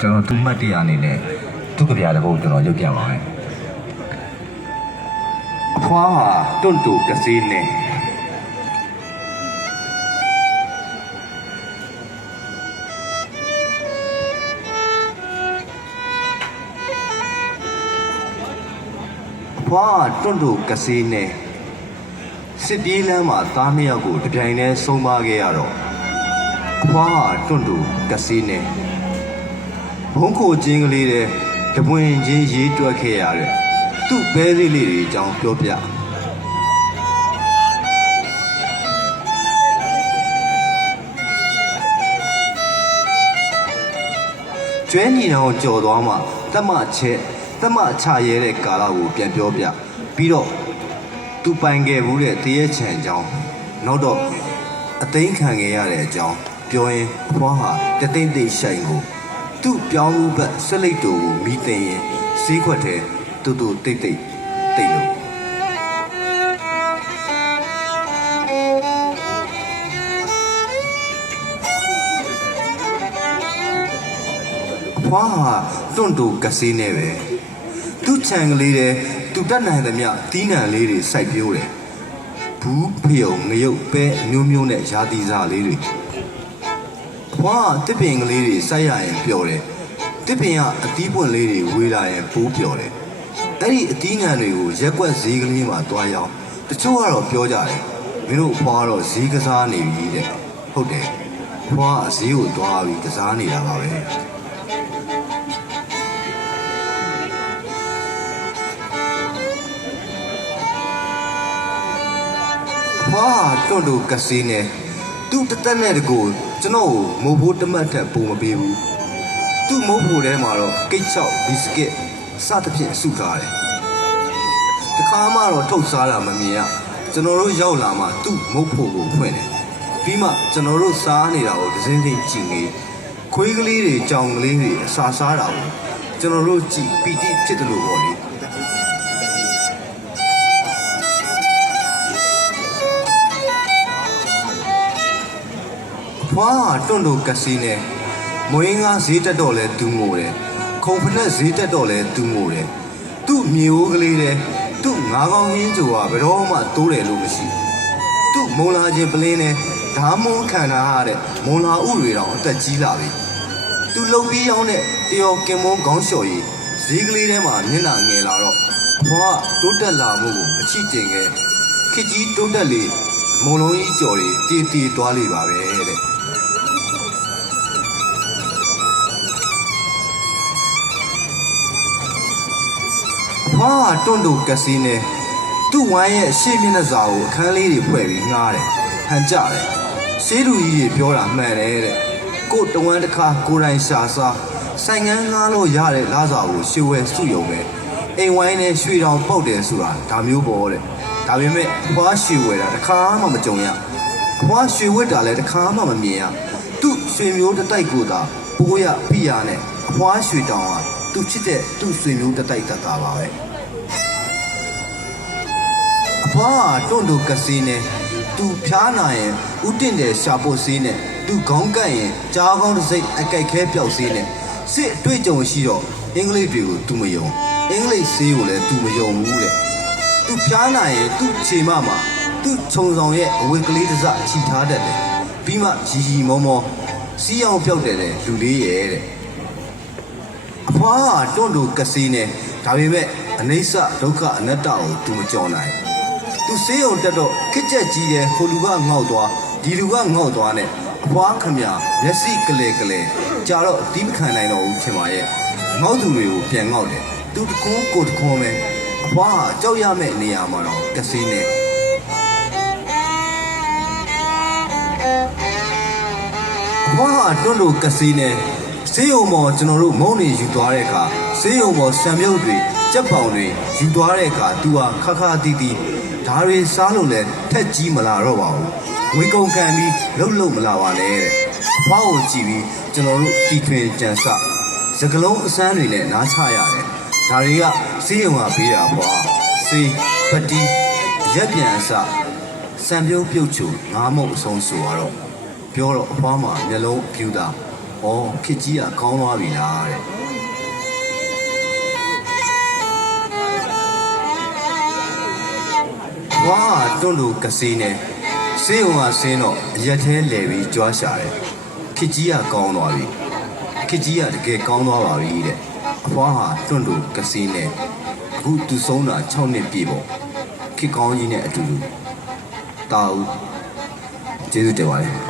ကျွန်တော်သူ့မှတ်တရအနေနဲ့သူ့ကြပြတဲ့ဘုတ်ကျွန်တော်ရုပ်ပြပါမယ်အဖွားဟာတွန့်တူကစီးနေအဖွားဟာတွန့်တူကစီးနေစစ်ပြေးလမ်းမှာသားနှစ်ယောက်ကိုတပြိုင်တည်းဆုံးပါခဲ့ရတော့အဖွားဟာတွန့်တူကစီးနေ ဘုံခိုချင်းကလေးတဲ့တပွင့်ချင်းရေးတွက်ခဲ့ရတဲ့သူ့ဘဲလေးလေးတွေအကြောင်းပြောပြကျွဲညီတော်ကြော်သွားမှတတ်မချက်တတ်မချရဲတဲ့ကာလကိုပြန်ပြောပြပြီးတော့သူပိုင်ခဲ့ဘူးတဲ့တရေချံအကြောင်းနောက်တော့အသိမ်းခံခဲ့ရတဲ့အကြောင်းပြောရင်အဖွားဟာတသိမ့်သိမ့်ရှိုင်ကို သူ့ပြောင်းမှုဘက်ဆက်လက်တူကိုမိသိရင်စီးခွက်တဲ့တူတူတိတ်တိတ်တိတ်လို့အဖွားဟာတွန့်တူကစီးနေပဲသူ့ခြံကလေးတဲ့သူတတ်နိုင်သမျှတီးနံလေးတွေစိုက်ပြိုးတယ်ဘူးဖျုံငရုတ်ပဲအမျိုးမျိုးနဲ့ရာသီစားလေးတွေ ဘွားတစ်ပင်ကလေးတွေစိုက်ရရင်ပျော်တယ်တစ်ပင်ကအသီးပွင့်လေးတွေဝေးလာရင်ပိုးပျော်တယ်အဲ့ဒီအသီးငံတွေကိုရက်ကွက်ဈေးကလေးမှာတွားရောက်တချို့ကတော့ပြောကြတယ်မင်းတို့ဘွားတော့ဈေးကစားနေပြီတဲ့ဟုတ်တယ်ဘွားကဈေးကိုတွားပြီးကစားနေတာပါပဲဘွားကတွန့်တူကစီးနေသူ့တသက်နဲ့တကူ ကျွန်တော်ကိုမိုးဖိုးတမတ်ထက်ပုံမပေးဘူးသူ့မိုးဖို့ထဲမှာတော့ကိတ်ချောက်ဘီစကစ်စသဖြင့်စုထားတယ်။တခါမှတော့ထုတ်စားတာမမြင်ရ။ကျွန်တော်တို့ရောက်လာမှသူ့မုတ်ဖို့ကိုဖွင့်တယ်။ပြီးမှကျွန်တော်တို့စားနေတာကိုဒစင်းစင်းကြည့်နေခွေးကလေးတွေကြောင်ကလေးတွေအစာစားတာကိုကျွန်တော်တို့ကြည့်ပီတိဖြစ်တယ်လို့ပေါ့လေ။ ဖွားတွန့်တို့ကစီနဲ့မွေးငါဈေးတက်တော့လဲသူငိုတယ်ခုံဖက်ဈေးတက်တော့လဲသူငိုတယ်သူ့မြေအိုးကလေးတဲ့သူ့ငါးကောင်းရင်းကြိုကဘယ်တော့မှတိုးတယ်လို့မရှိသူ့မုံလာခြင်းပလင်းနဲ့ဓာမုံခံတာဟာတဲ့မုံလာဥတွေတော့အသက်ကြီးလာပြီသူလုံပြီးရောက်တဲ့တယောကင်မွန်ခေါင်းလျှော်ကြီးဈေးကလေးထဲမှာမျက်နှာငယ်လာတော့ဖွားတိုးတက်လာမှုကိုအချစ်တင်ခဲ့ခစ်ကြီးတိုးတက်လေမုံလုံးကြီးကြော်တွေတည်တည်သွားလေပါပဲတဲ့ ဖွားတွန့်တူကစီနဲ့သူ့ဝိုင်းရဲ့ရှေ့မျက်နှာစာကိုအခန်းလေးတွေဖွဲ့ပြီးငှားတယ်ဟန်ကြတယ်ရှေးလူကြီးတွေပြောတာမှန်တယ်တဲ့ကို့တဝမ်းတစ်ခါကိုယ်တိုင်ရှာစားဆိုင်ငန်းငှားလို့ရတဲ့လားစာကိုရှေ့ဝဲစုယုံပဲအိမ်ဝိုင်းနဲ့ရွှေတောင်ပုတ်တယ်ဆိုတာဒါမျိုးပေါ်တဲ့ဒါပေမဲ့ဖွားရွှေဝဲတာတစ်ခါမှမကြုံရဖွားရွှေဝက်တာလည်းတစ်ခါမှမမြင်ရသူ့ရွှေမျိုးတစ်တိုက်ကိုသာပိုးရပြရနဲ့အဖွားရွှေတောင်ကသူ့ချစ်တဲ့သူ့ရွှေမျိုးတစ်တိုက်တတ်တာပါပဲ အဖွားကတွန့်တူကစီနဲ့သူဖျားနာရင်ဥတင့်တယ်ရှာဖို့စီးနဲ့သူခေါင်းကန့်ရင်ကြားကောင်းတစ်စိတ်အကြိုက်ခဲပျောက်စီးနဲ့စစ်အတွေ့အကြုံရှိတော့အင်္ဂလိပ်တွေကို तू မယုံအင်္ဂလိပ်ဆေးကိုလည်း तू မယုံဘူးတဲ့သူဖျားနာရင်သူ့ခြေမမှာသူ့ခြုံဆောင်ရဲ့အဝတ်ကလေးတစ်စချီထားတတ်တယ်ပြီးမှရီရီမောမောစီးအောင်ပျောက်တယ်တဲ့လူလေးရဲ့တဲ့အဖွားကတွန့်တူကစီနဲ့ဒါပေမဲ့အနိစ္စဒုက္ခအနတ္တကိုသူမကြော်နိုင် သူစေးုံတက်တော့ခစ်ချက်ကြီးတယ်ဟိုလူကငေါက်သွားဒီလူကငေါက်သွားနဲ့အဖွားခမမျက်စိကလေကလေကြာတော့အတိမခံနိုင်တော့ဘူးခင်ပါရဲ့ငေါက်သူတွေကိုပြန်ငေါက်တယ်သူတကွန်းကိုတကွန်းပဲအဖွားကကြောက်ရမဲ့နေရာမှာတော့ကစီနဲ့ဘွားကတွန့်လို့ကစီနဲ့ဆေးရုံပေါ်ကျွန်တော်တို့မုံနေယူသွားတဲ့အခါဆေးရုံပေါ်ဆံမြုပ်တွေ ကြက်ပေါင်တွေယူသွားတဲ့အခါသူဟာခခတီးတီးဓာရီစားလို့လဲထက်ကြီးမလာတော့ပါဘူးဝေကုံခံပြီးလှုပ်လှုပ်မလာပါနဲ့တဲ့ဘွားကိုကြည့်ပြီးကျွန်တော်တို့တီထွင်ကြံစစကလုံးအစမ်းတွေနဲ့နားချရတယ်ဒါတွေကဆေးရုံကပေးတာဘွားဆေးပတိရက်ပြန်အစစံပြုံးပြုတ်ချူငါးမုံအဆုံးဆိုတော့ပြောတော့အဖွားမှာမျက်လုံးပြူတာဩခစ်ကြီးကကောင်းသွားပြီလားတဲ့ ဘွားကတွန့်တူကစီနေစေးုံကဆင်းတော့အရက်သေးလဲပြီးကြွားရှာတယ်ခစ်ကြီးကကောင်းသွားပြီခစ်ကြီးကတကယ်ကောင်းသွားပါပြီတဲ့အဖွားဟာတွန့်တူကစီနေအခုသူဆုံးတာ6နှစ်ပြည့်ပေါ့ခစ်ကောင်းကြီးနဲ့အတူတူတာဦးကျေးဇူးတင်ပါတယ်